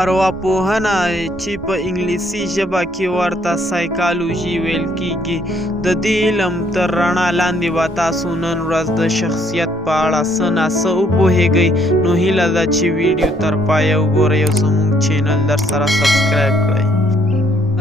ارواپوهنه چې په انګلیسي ژبه کې ورته سایکالوژي ویل کیږي د دې علم تر رڼا لاندې به تاسو نن ورځ د شخصیت په اړه څه ناڅه وپوهیږئ. نو هیله ده چې ویډیو تر پایه وګورئ او زموږ چینل درسره سبسکرایب کړئ.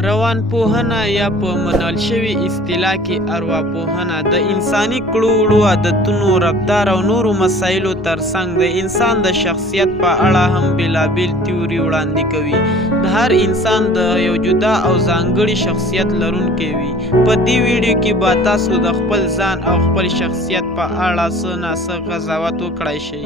روانپوهنه یا په منل شوي اصطلاح کې ارواپوهنه د انساني کړو وړو عادتونو، رفتار او نورو مسایلو ترڅنګ د انسان د شخصیت په اړه هم بېلابېل تیوري وړاندې کوي. د هر انسان د یو جدا او ځانګړي شخصیت لرونکی وي. په دې ویډیو کې به تاسو د خپل ځان او خپل شخصیت په اړه څه ناڅه قضاوت وکړای شئ.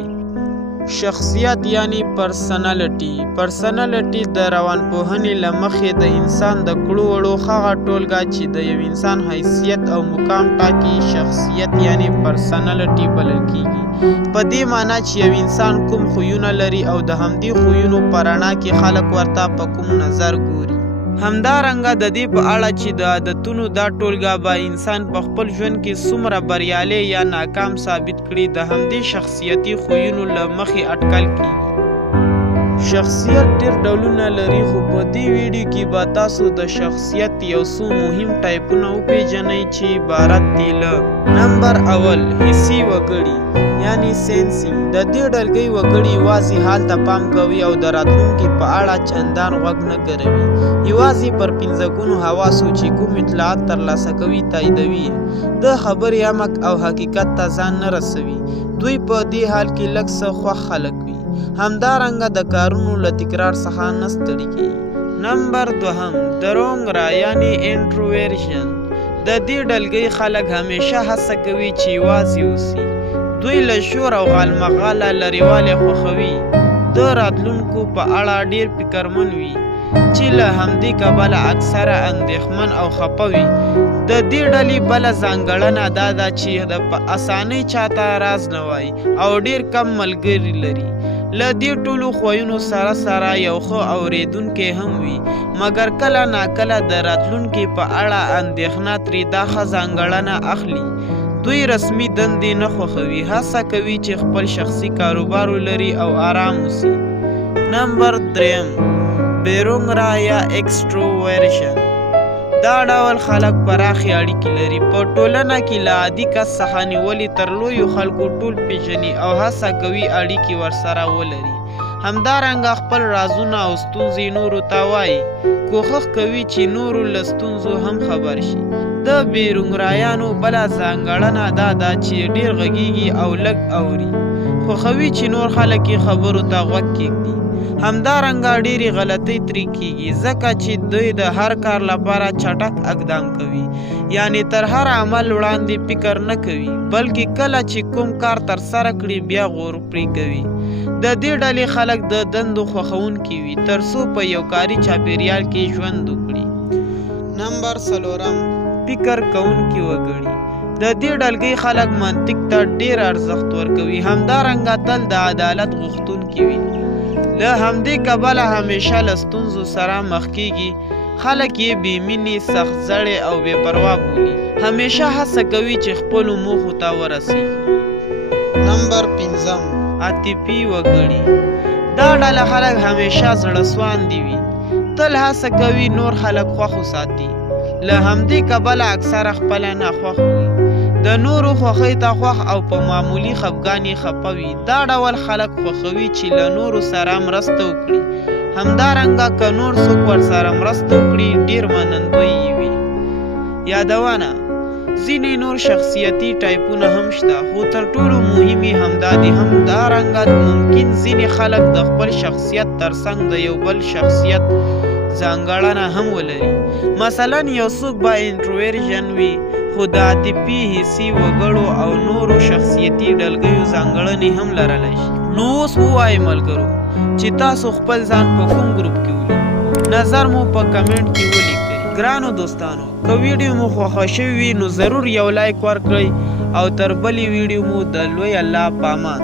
شخصیت یعنی پرسنالټي د روانپوهنې له مخې د انسان د کړو وړو هغه ټولګه چې د یو انسان حیثیت او مقام ټاکي شخصیت یعنی پرسنالټي بلل کیږي. په دې معنی چې یو انسان کوم خویونه لري او د همدې خویونو په رڼا کې خلک ورته په کوم نظر ګوري. همدارنګه د دې په اړه چې د عادتونو دا ټولګه به انسان په خپل ژوند کې څومره بریالی یا ناکام ثابت کړي د همدې شخصیتي خویونو له مخې اټکل کیږي. شخصیت ډېر ډولونه لري، خو په دې ویډیو کې به تاسو د شخصیت یو څو مهم ټایپونه وپېژنئ چې عبارت دي له: نمبر اول، حسي وګړي یعنی سینسي. د دې ډلګۍ وګړي یوازې حال ته پام کوي او د راتلونکي په اړه چندان غوږ نه ګروي. یوازې پر پنځه ګونو حواسو چې کوم اطلاعات ترلاسه کوي تاییدوي. د خبرې عمق او حقیقت ته ځان نه رسوي. دوی په دې حال کې لږ څه خوښ خلک وي. همدارنګه د کارونو له تکرار څخه نه ستړي کېږي. نمبر دوهم، درونګرا یعنی انټروورژن. د دې ډلګۍ خلک همیشه هڅه کوي چې یوازې اوسي. دوی له شور او غالمغاله لرېوالی خوښوي. د راتلونکو په اړه ډېر فکرمن وي چې له همدې کبله اکثره اندېښمن او خفه وي. د دې ډلې بله ځانګړنه دا ده چې په اسانۍ چاته راز نه وایي او ډېر کم ملګري لري. له دې ټولو خویونو سره سره یو ښه اورېدونکی هم وي، مګر کله ناکله د راتلونکي په اړه اندېښنه ترې دا ښه ځانګړنه اخلي. دوی رسمي دندې نه خوښوي، هڅه کوي چې خپل شخصي کاروبار ولري او آرام اوسي. نمبر دریم، بیرونګرا یا ایکسټروورژن. دا ډول خلک پراخې اړیکې لري. په ټولنه کې له عادي کس څخه نیولې تر لویو خلکو ټول پیژني او هڅه کوي اړیکې ورسره ولري. همدارنګه خپل رازونه او ستونزې نورو ته وایي. کوښښ کوي چې نورو له ستونزو هم خبر شي. د بیرونګرایانو بله ځانګړنه دا ده چې ډېر غږیږي او لږ اوري. خوښوي چې نور خلک یې خبرو ته غوږ کېږدي. همدارنګه ډېرې غلطۍ ترې کېږي ځکه چې دوی د هر کار لپاره چټک اقدام کوي. یعنی تر هر عمل وړاندې فکر نه کوي، بلکې کله چې کوم کار ترسره کړي بیا غور پرې کوي. د دې ډلې خلک د دندو خوښونکي وي تر څو په یو کاري چاپېریال کې ژوند وکړي. نمبر څلورم، فکر کوونکي وګړي. د دې ډلګۍ خلک منطق ته ډېر ارزښت ورکوي. همدارنګه تل د عدالت غوښتونکي وي. له همدې کبله همیشه له ستونزو سره مخ کېږي. خلک یې بېمینې، سخت زړې او بې پروا بولي. همیشه هڅه کوي چې خپلو موخو ته ورسېږي. نمبر پنځم، عاطفي وګړي. دا ډله خلک همیشه زړه سواندي وي. تل هڅه کوي نور خلک خوښ وساتي. له همدې کبله اکثره خپله ناخوښ وي. د نورو خوښۍ ته خوښ او په معمولي خفګان یې خفه وي. دا ډول خلک خوښوي چې له نورو سره مرسته وکړي. همدارنګه که نور څوک ورسره مرسته وکړي ډېر منندوی یې وي. یادونه: ځینې نور شخصیتي ټایپونه هم شته، خو تر ټولو مهم یې همدا دي. همدارنګه ممکن ځینې خلک د خپل شخصیت ترڅنګ د یو بل شخصیت ځانګړنه هم ولري. مثلا یو څوک به انټروورژن وي خو د عاطفي، حسي وګړو او نورو شخصیتي ډلګیو ځانګړنې هم لرلی شي. نو اوس ووایئ ملګرو چې تاسو خپل ځان په کوم ګروپ کې ولیدئ. نظر مو په کمنټ کې ولیکئ. ګرانو دوستانو، که ویډیو مو خوښه شوې وي نو ضرور یو لایک ورکړئ او تر بلې ویډیو مو د لوی الله په امان.